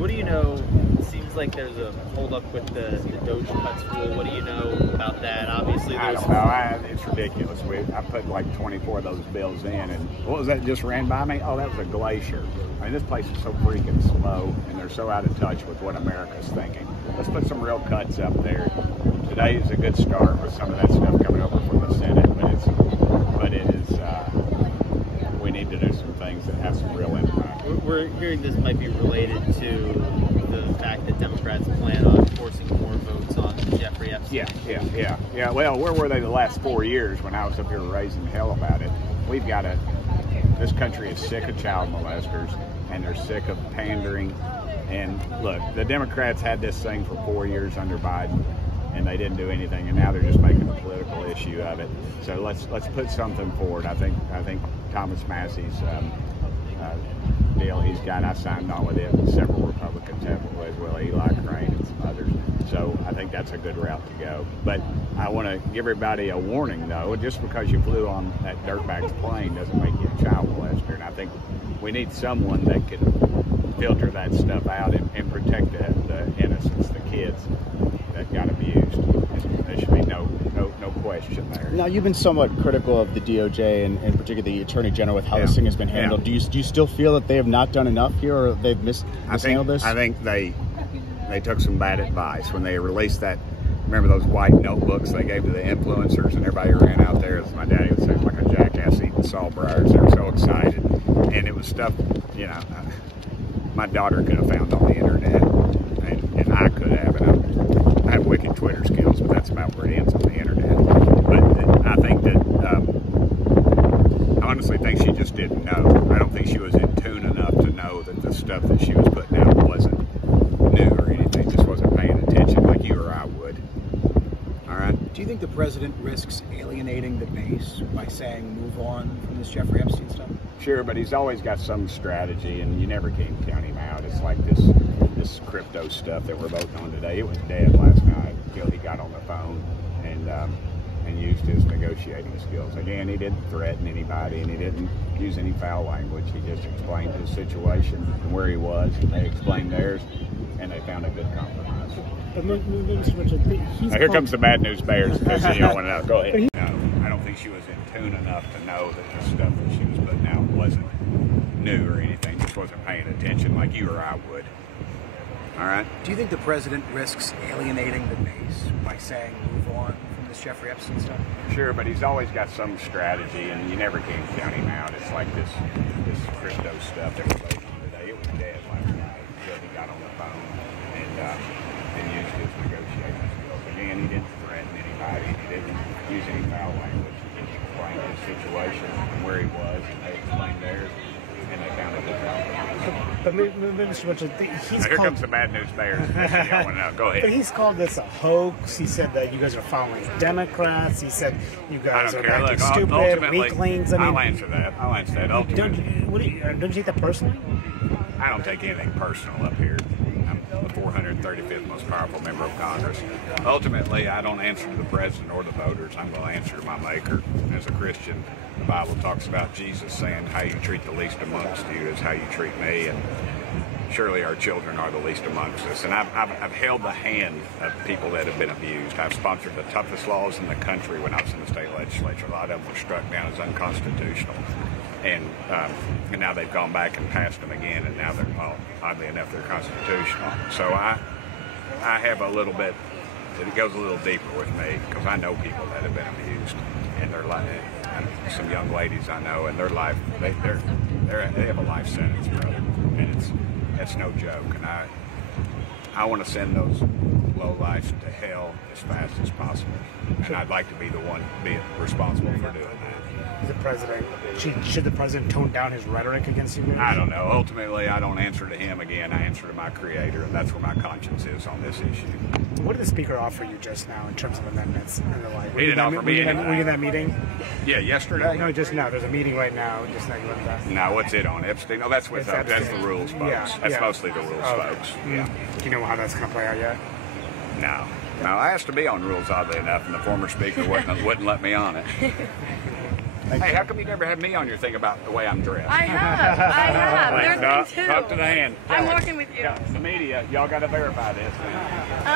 What do you know? It seems like there's a holdup with the Doge cuts rule. What do you know about that? Obviously, I don't know. It's ridiculous. I put like 24 of those bills in, and what was that just ran by me? Oh, that was a glacier. I mean, this place is so freaking slow, and they're so out of touch with what America's thinking. Let's put some real cuts up there. Today is a good start with some of that stuff coming over from the Senate, but it is. We need to do some things that have some real impact. We're hearing this might be related to the fact that Democrats plan on forcing more votes on Jeffrey Epstein. Yeah. Well, where were they the last 4 years when I was up here raising hell about it? This country is sick of child molesters, and they're sick of pandering. And look, the Democrats had this thing for 4 years under Biden, and they didn't do anything, and now they're just making a political issue of it. So let's put something forward. I think Thomas Massey's deal he's got, I signed on with it, and several Republicans have as well, Eli Crane and some others. So I think that's a good route to go. But I want to give everybody a warning, though. Just because you flew on that dirtbag's plane doesn't make you a child molester. And I think we need someone that can filter that stuff out and protect the innocents, the kids that got abused. And there should be no question there. Now, you've been somewhat critical of the DOJ and particularly the Attorney General with how this thing has been handled. Do you still feel that they have not done enough here, or they've mishandled this? I think they took some bad advice when they released that. Remember those white notebooks they gave to the influencers, and everybody ran out there, as my daddy would say, like a jackass eating sawbriars. They were so excited, and it was stuff, my daughter could have found on the internet, and I could have, and I have wicked Twitter skills, but that's about where it ends, on the internet. But I think that, I honestly think she just didn't know. I don't think she was in tune enough to know that the stuff that she was putting out wasn't new or anything, just wasn't paying attention like you or I would. All right? Do you think the president risks alienating the base by saying move on from this Jeffrey Epstein stuff? Sure, but he's always got some strategy, and you never can count him out. It's like this crypto stuff that we're voting on today. It was dead last night until he got on the phone and used his negotiating skills. Again, he didn't threaten anybody, and he didn't use any foul language. He just explained his situation and where he was, and they explained theirs, and they found a good compromise. But here comes the bad news bears. This is, you don't want to know. Go ahead. No, I don't think she was in tune enough to know that the stuff that she was putting out wasn't new or anything. Just wasn't paying attention like you or I would. All right? Do you think the president risks alienating the base by saying move on from this Jeffrey Epstein stuff? Sure, but he's always got some strategy, and you never can count him out. It's like this crypto stuff that we're voting on today. It was dead last night until he got on the phone and used his negotiating skills. Again, he didn't threaten anybody. He didn't use any foul language. He just explained his situation and where he was, and they explained theirs, and they found a good compromise. But Mr. Burchett, here comes the bad news bears. I want to know. Go ahead. But he's called this a hoax. He said that you guys are following Democrats. He said you guys are acting stupid, weaklings. I'll answer that. Ultimately, don't you take that personally? I don't take anything personal up here. I'm the 435th most powerful member of Congress. Ultimately, I don't answer to the president or the voters. I'm going to answer to my maker. As a Christian, the Bible talks about Jesus saying, how you treat the least amongst you is how you treat me, and surely our children are the least amongst us. And I've held the hand of people that have been abused. I've sponsored the toughest laws in the country when I was in the state legislature. A lot of them were struck down as unconstitutional. And now they've gone back and passed them again, and now oddly enough, they're constitutional. So I have a little bit, it goes a little deeper with me, because I know people that have been abused, and they're like, some young ladies I know, and their life, they have a life sentence, brother, and it's no joke. And I want to send those lowlifes to hell as fast as possible, and I'd like to be the one be responsible for doing that. Should the president tone down his rhetoric against you? I don't know. Ultimately, I don't answer to him again. I answer to my Creator, and that's where my conscience is on this issue. What did the speaker offer you just now in terms of amendments and the like? He didn't offer me anything. Were you in that meeting? Yeah, yesterday. No, just now. There's a meeting right now. Just now you went back. No, what's it on? Epstein? Oh, that's the rules folks. Yeah, that's mostly the rules folks. Yeah. Do you know how that's going to play out yet? No. I asked to be on rules, oddly enough, and the former speaker wouldn't let me on it. Hey, how come you never had me on your thing about the way I'm dressed? I have. There's been two. Talk to the hand. I'm working with you. The media, y'all got to verify this, man.